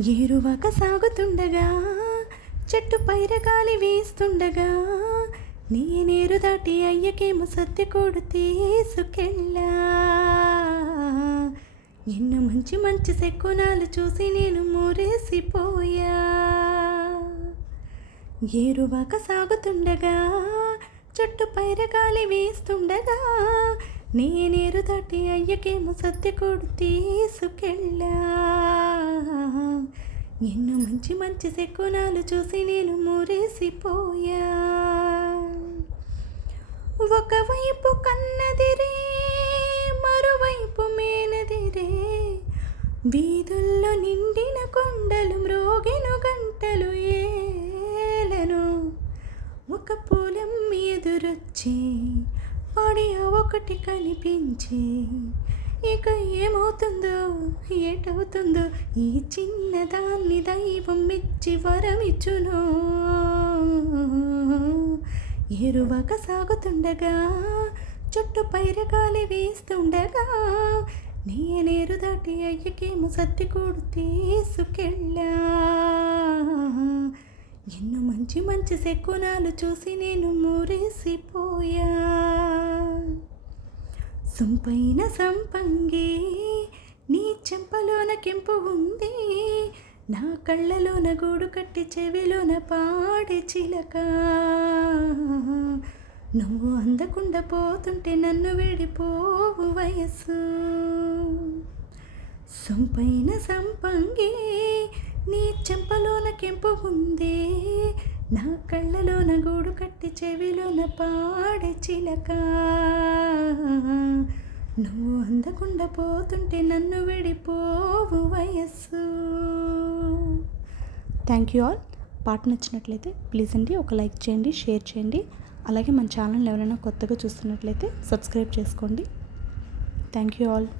ఏరువాక సాగుతుండగా చెట్టు పైర గాలి వీస్తుండగా నేనేరు దాటి అయ్యకేమో సత్తి కొడు తీసుకెళ్ళా. ఎన్నో మంచి మంచి శకునాలు చూసి నేను మురిసిపోయా. ఏరువాక సాగుతుండగా చెట్టు పైర గాలి వీస్తుండగా నేనేరు దాటి అయ్యకేమో సత్తి కొడు తీసుకెళ్ళా. ఎన్నో మంచి మంచి శకునాలు చూసి నేను మురిసిపోయా. ఒకవైపు కన్నదిరే మరోవైపు మేనదిరే, వీధుల్లో నిండిన కొండలు మ్రోగెను గంటలు ఏలను. ఒక పొలం ఎదురొచ్చి పడియా ఒకటి కనిపించి, ఇక ఏమవుతుందో ఏటవుతుందో ఈ చిన్నదాన్ని దైవం మెచ్చి వరమిచ్చును. ఏరువాక సాగుతుండగా చుట్టు పైర గాలి వేస్తుండగా నేనేరు దాటి అయ్యకేమో సత్తి కొడు తీసుకెళ్ళా. ఎన్నో మంచి మంచి శకునాలు చూసి నేను మురిసిపోయా. సొంపైన సంపంగి నీ చెంపలోన కెంపు ఉంది, నా కళ్ళలోన గూడు కట్టి చెవిలోన పాడే చిలక. నువ్వు అందకుండా పోతుంటే నన్ను విడిపోవు వయస్సు. సొంపైన సంపంగి నీ చెంపలోన కెంపు ఉంది, నా కళ్ళలోన గూడు కట్టి చెవిలోన పాడే చిలక. నువ్వు అందకుండా పోతుంటే నన్ను విడిపోవు వయస్సు. Thank you all. పాట నచ్చినట్లయితే ప్లీజ్ అండి ఒక లైక్ చేయండి, షేర్ చేయండి. అలాగే మన ఛానల్ ఎవరైనా కొత్తగా చూస్తున్నట్లయితే సబ్స్క్రైబ్ చేసుకోండి. Thank you all.